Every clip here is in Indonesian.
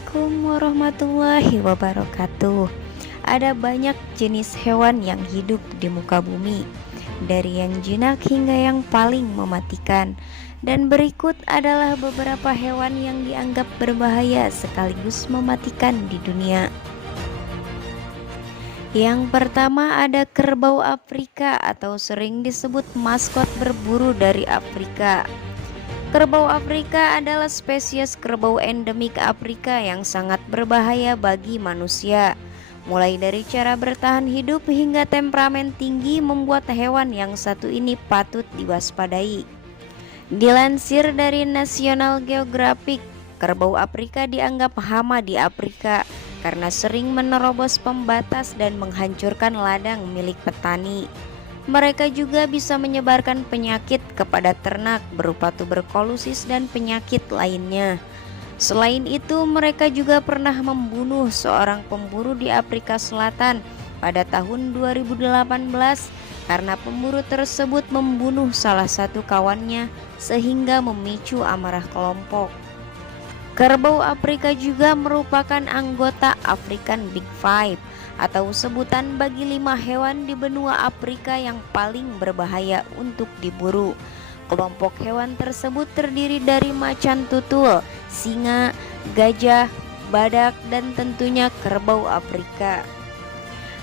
Assalamualaikum warahmatullahi wabarakatuh. Ada banyak jenis hewan yang hidup di muka bumi, dari yang jinak hingga yang paling mematikan. Dan berikut adalah beberapa hewan yang dianggap berbahaya sekaligus mematikan di dunia. Yang pertama ada kerbau Afrika atau sering disebut maskot berburu dari Afrika. Kerbau Afrika adalah spesies kerbau endemik Afrika yang sangat berbahaya bagi manusia. Mulai dari cara bertahan hidup hingga temperamen tinggi membuat hewan yang satu ini patut diwaspadai. Dilansir dari National Geographic, kerbau Afrika dianggap hama di Afrika karena sering menerobos pembatas dan menghancurkan ladang milik petani. Mereka juga bisa menyebarkan penyakit kepada ternak berupa tuberkulosis dan penyakit lainnya. Selain itu, mereka juga pernah membunuh seorang pemburu di Afrika Selatan pada tahun 2018 karena pemburu tersebut membunuh salah satu kawannya sehingga memicu amarah kelompok. Kerbau Afrika juga merupakan anggota African Big Five atau sebutan bagi 5 hewan di benua Afrika yang paling berbahaya untuk diburu. Kelompok hewan tersebut terdiri dari macan tutul, singa, gajah, badak, dan tentunya kerbau Afrika.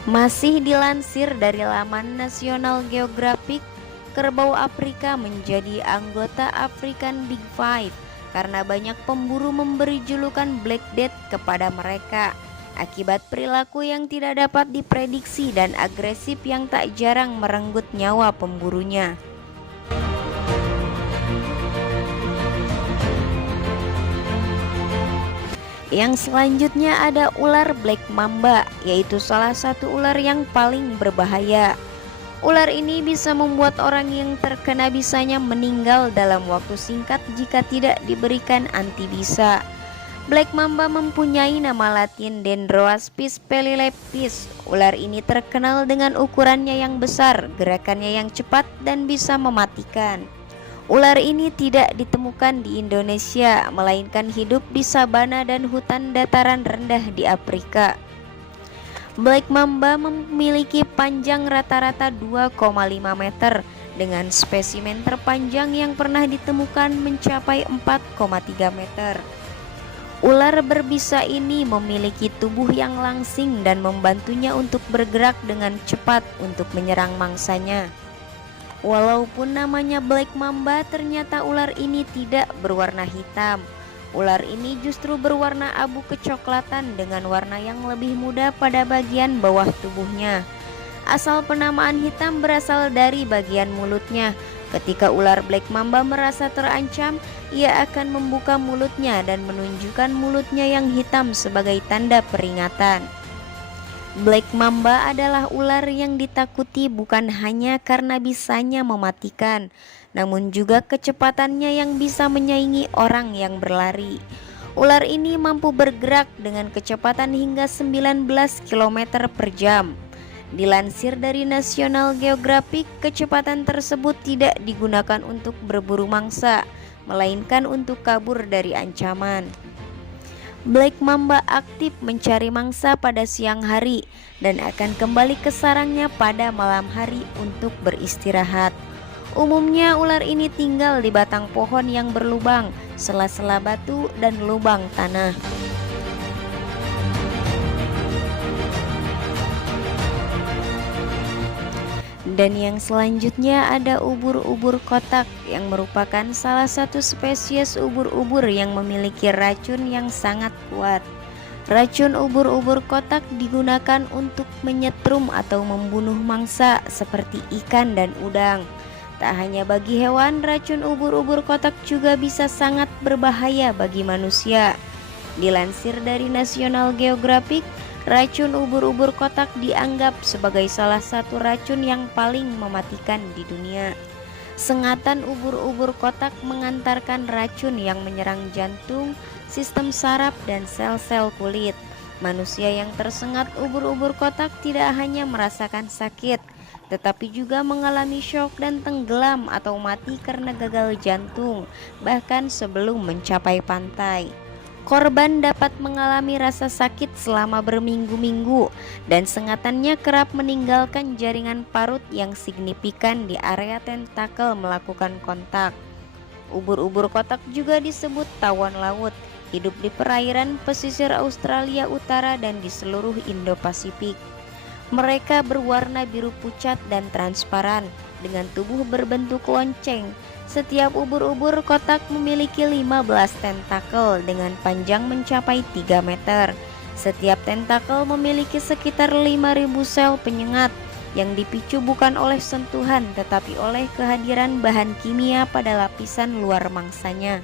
Masih dilansir dari laman National Geographic, kerbau Afrika menjadi anggota African Big Five karena banyak pemburu memberi julukan Black Death kepada mereka akibat perilaku yang tidak dapat diprediksi dan agresif yang tak jarang merenggut nyawa pemburunya. Yang selanjutnya ada ular black mamba, yaitu salah satu ular yang paling berbahaya. Ular ini bisa membuat orang yang terkena bisanya meninggal dalam waktu singkat jika tidak diberikan antibisa. Black mamba mempunyai nama latin Dendroaspis pelilepis. Ular ini terkenal dengan ukurannya yang besar, gerakannya yang cepat, dan bisa mematikan. Ular ini tidak ditemukan di Indonesia, melainkan hidup di sabana dan hutan dataran rendah di Afrika. Black mamba memiliki panjang rata-rata 2,5 meter dengan spesimen terpanjang yang pernah ditemukan mencapai 4,3 meter. Ular berbisa ini memiliki tubuh yang langsing dan membantunya untuk bergerak dengan cepat untuk menyerang mangsanya. Walaupun namanya Black Mamba, ternyata ular ini tidak berwarna hitam. Ular ini justru berwarna abu kecoklatan dengan warna yang lebih muda pada bagian bawah tubuhnya. Asal penamaan hitam berasal dari bagian mulutnya. Ketika ular Black Mamba merasa terancam, ia akan membuka mulutnya dan menunjukkan mulutnya yang hitam sebagai tanda peringatan. Black Mamba adalah ular yang ditakuti bukan hanya karena bisanya mematikan, namun juga kecepatannya yang bisa menyaingi orang yang berlari. Ular ini mampu bergerak dengan kecepatan hingga 19 km per jam. Dilansir dari National Geographic, kecepatan tersebut tidak digunakan untuk berburu mangsa, melainkan untuk kabur dari ancaman. Black Mamba aktif mencari mangsa pada siang hari dan akan kembali ke sarangnya pada malam hari untuk beristirahat. Umumnya ular ini tinggal di batang pohon yang berlubang, sela-sela batu, dan lubang tanah. Dan yang selanjutnya ada ubur-ubur kotak yang merupakan salah satu spesies ubur-ubur yang memiliki racun yang sangat kuat. Racun ubur-ubur kotak digunakan untuk menyetrum atau membunuh mangsa seperti ikan dan udang. Tak hanya bagi hewan, racun ubur-ubur kotak juga bisa sangat berbahaya bagi manusia. Dilansir dari National Geographic, racun ubur-ubur kotak dianggap sebagai salah satu racun yang paling mematikan di dunia. Sengatan ubur-ubur kotak mengantarkan racun yang menyerang jantung, sistem saraf, dan sel-sel kulit. Manusia yang tersengat ubur-ubur kotak tidak hanya merasakan sakit, tetapi juga mengalami syok dan tenggelam atau mati karena gagal jantung, bahkan sebelum mencapai pantai. Korban dapat mengalami rasa sakit selama berminggu-minggu dan sengatannya kerap meninggalkan jaringan parut yang signifikan di area tentakel melakukan kontak. Ubur-ubur kotak juga disebut tawon laut, hidup di perairan pesisir Australia Utara dan di seluruh Indo-Pasifik. Mereka berwarna biru pucat dan transparan dengan tubuh berbentuk lonceng. Setiap ubur-ubur kotak memiliki 15 tentakel dengan panjang mencapai 3 meter. Setiap tentakel memiliki sekitar 5.000 sel penyengat yang dipicu bukan oleh sentuhan tetapi oleh kehadiran bahan kimia pada lapisan luar mangsanya.